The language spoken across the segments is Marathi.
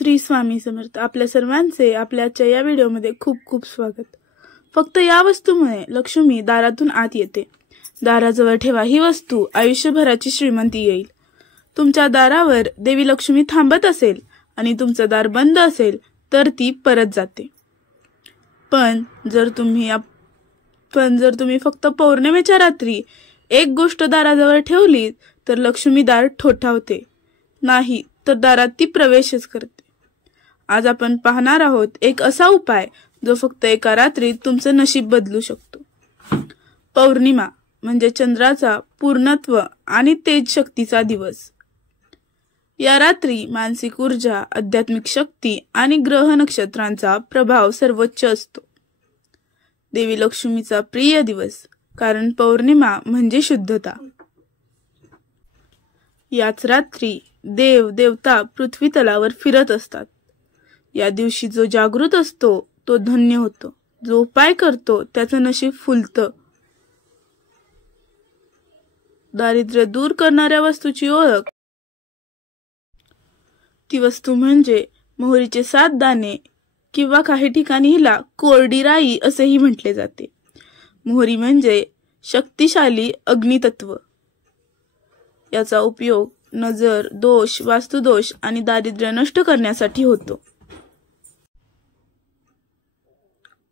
श्री स्वामी समर्थ. आपल्या सर्वांचे आपल्या आजच्या या व्हिडिओमध्ये खूप खूप स्वागत. फक्त या वस्तूमुळे लक्ष्मी दारातून आत येते. दाराजवळ ठेवा ही वस्तू, आयुष्यभराची श्रीमंती येईल. तुमच्या दारावर देवी लक्ष्मी थांबत असेल आणि तुमचं दार बंद असेल तर ती परत जाते. पण जर तुम्ही फक्त पौर्णिमेच्या रात्री एक गोष्ट दाराजवळ ठेवली तर लक्ष्मी दार ठोठावते, नाही तर दारात ती प्रवेशच करते. आज आपण पाहणार आहोत एक असा उपाय जो फक्त एका रात्रीत तुमचं नशीब बदलू शकतो. पौर्णिमा म्हणजे चंद्राचा पूर्णत्व आणि तेज शक्तीचा दिवस. या रात्री मानसिक ऊर्जा, आध्यात्मिक शक्ती आणि ग्रह नक्षत्रांचा प्रभाव सर्वोच्च असतो. देवी लक्ष्मीचा प्रिय दिवस, कारण पौर्णिमा म्हणजे शुद्धता. याच रात्री देव देवता पृथ्वी तलावर फिरत असतात. या दिवशी जो जागृत असतो तो धन्य होतो. जो उपाय करतो त्याचं नशीब फुलतं. दारिद्र्य दूर करणाऱ्या वस्तूची ओळख. ती वस्तू म्हणजे मोहरीचे 7 दाणे, किंवा काही ठिकाणी हिला कोरडी राई असेही म्हटले जाते. मोहरी म्हणजे शक्तिशाली अग्नितत्व. याचा उपयोग नजर दोष, वास्तुदोष आणि दारिद्र्य नष्ट करण्यासाठी होतो.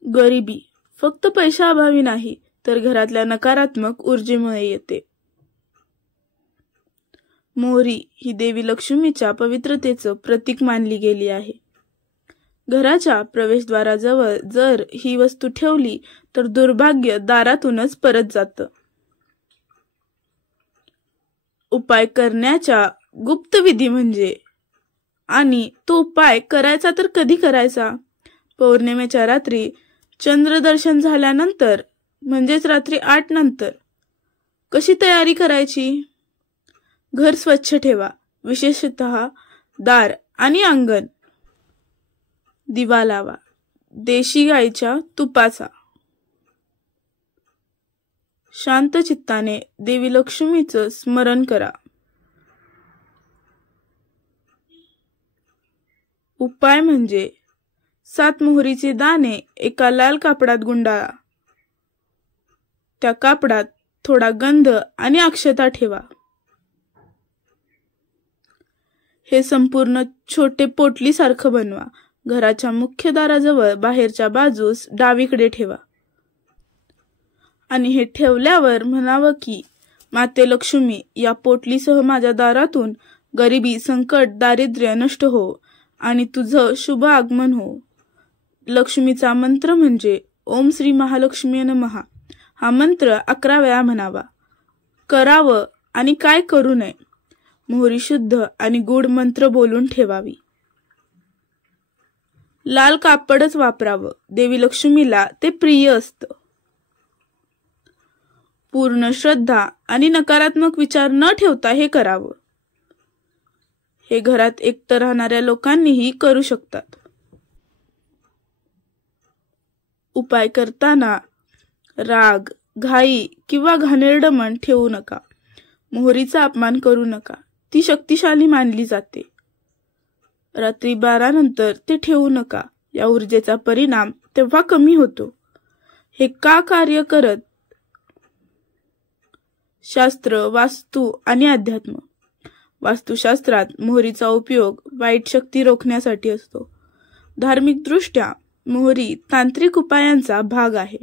गरिबी फक्त पैशाअभावी नाही तर घरातल्या नकारात्मक ऊर्जेमुळे येते. मोहरी ही देवी लक्ष्मीच्या पवित्रतेचं प्रतीक मानली गेली आहे. घराच्या प्रवेशद्वाराजवळ जर ही वस्तू ठेवली तर दुर्भाग्य दारातूनच परत जातं. उपाय करण्याच्या गुप्त विधी म्हणजे, आणि तो उपाय करायचा तर कधी करायचा? पौर्णिमेच्या रात्री चंद्रदर्शन झाल्यानंतर, म्हणजेच रात्री 8 नंतर. कशी तयारी करायची? घर स्वच्छ ठेवा, विशेषतः दार आणि अंगण. दिवा लावा, देशी गाईच्या तुपाचा. शांत चित्ताने देवी लक्ष्मीचं स्मरण करा. उपाय म्हणजे 7 मोहरीचे दाणे एका लाल कापडात गुंडाळा. त्या कापडात थोडा गंध आणि अक्षता ठेवा. हे संपूर्ण छोटे पोटली सारखं बनवा. घराच्या मुख्य दाराजवळ बाहेरच्या बाजूस डावीकडे ठेवा. आणि हे ठेवल्यावर म्हणावं की, माते लक्ष्मी, या पोटलीसह माझ्या दारातून गरिबी, संकट, दारिद्र्य नष्ट हो आणि तुझं शुभ आगमन हो. लक्ष्मीचा मंत्र म्हणजे ओम श्री महालक्ष्मी नमः. हा मंत्र 11 वेळा म्हणावा. करावं आणि काय करू नये. मोहरी शुद्ध आणि गोड मंत्र बोलून ठेवावी. लाल कापडच वापरावं. देवी लक्ष्मीला ते प्रिय असतं. पूर्ण श्रद्धा आणि नकारात्मक विचार न ठेवता हे करावं. हे घरात एकटं राहणाऱ्या लोकांनीही करू शकतात. उपाय करताना राग, घाई किंवा घाणेरडं मन ठेवू नका. मोहरीचा अपमान करू नका. ती शक्तिशाली मानली जाते. रात्री 12 नंतर ते ठेवू नका. या ऊर्जेचा परिणाम तेव्हा कमी होतो. हे का कार्य करत? शास्त्र, वास्तू आणि अध्यात्म. वास्तुशास्त्रात मोहरीचा उपयोग वाईट शक्ती रोखण्यासाठी असतो. धार्मिक दृष्ट्या मोहरी तांत्रिक उपायांचा भाग आहे.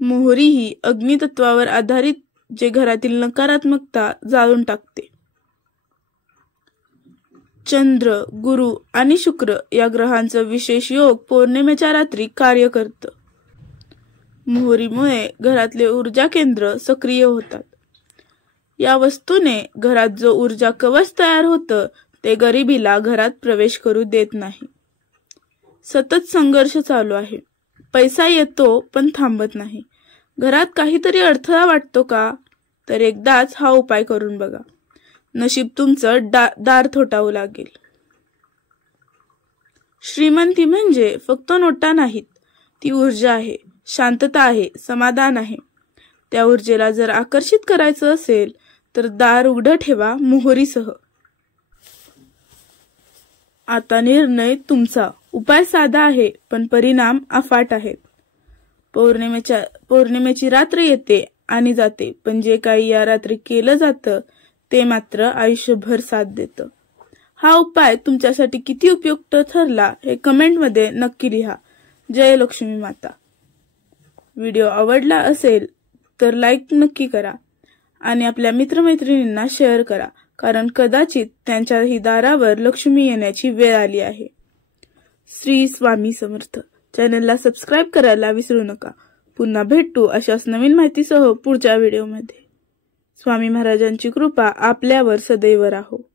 मोहरी ही अग्नितत्वावर आधारित, जे घरातील नकारात्मकता जाळून टाकते. चंद्र, गुरु आणि शुक्र या ग्रहांचं विशेष योग पौर्णिमेच्या रात्री कार्य करतं. मोहरीमुळे घरातले ऊर्जा केंद्र सक्रिय होतात. या वस्तूने घरात जो ऊर्जा कवच तयार होतं ते गरिबीला घरात प्रवेश करू देत नाही. सतत संघर्ष चालू आहे. पैसा येतो पण थांबत नाही. घरात काहीतरी अडथळा वाटतो का? तर एकदाच हा उपाय करून बघा. नशीब तुमचं दार थोठावू लागेल. श्रीमंती म्हणजे फक्त नोटा नाहीत. ती ऊर्जा आहे, शांतता आहे, समाधान आहे. त्या ऊर्जेला जर आकर्षित करायचं असेल तर दार उघडं ठेवा मोहरीसह. आता निर्णय तुमचा. उपाय साधा आहे पण परिणाम अफाट आहेत. पौर्णिमेची रात्र येते आणि जाते, पण जे काही या रात्री केलं जातं ते मात्र आयुष्यभर साथ देतं. हा उपाय तुमच्यासाठी किती उपयुक्त ठरला हे कमेंटमध्ये नक्की लिहा. जय लक्ष्मी माता. व्हिडिओ आवडला असेल तर लाईक नक्की करा आणि आपल्या मित्रमैत्रिणींना शेअर करा, कारण कदाचित त्यांच्याही दारावर लक्ष्मी येण्याची वेळ आली आहे. श्री स्वामी समर्थ. चॅनलला सबस्क्राईब करायला विसरू नका. पुन्हा भेटू अशाच नवीन माहितीसह पुढच्या व्हिडिओमध्ये. स्वामी महाराजांची कृपा आपल्यावर सदैव राहो.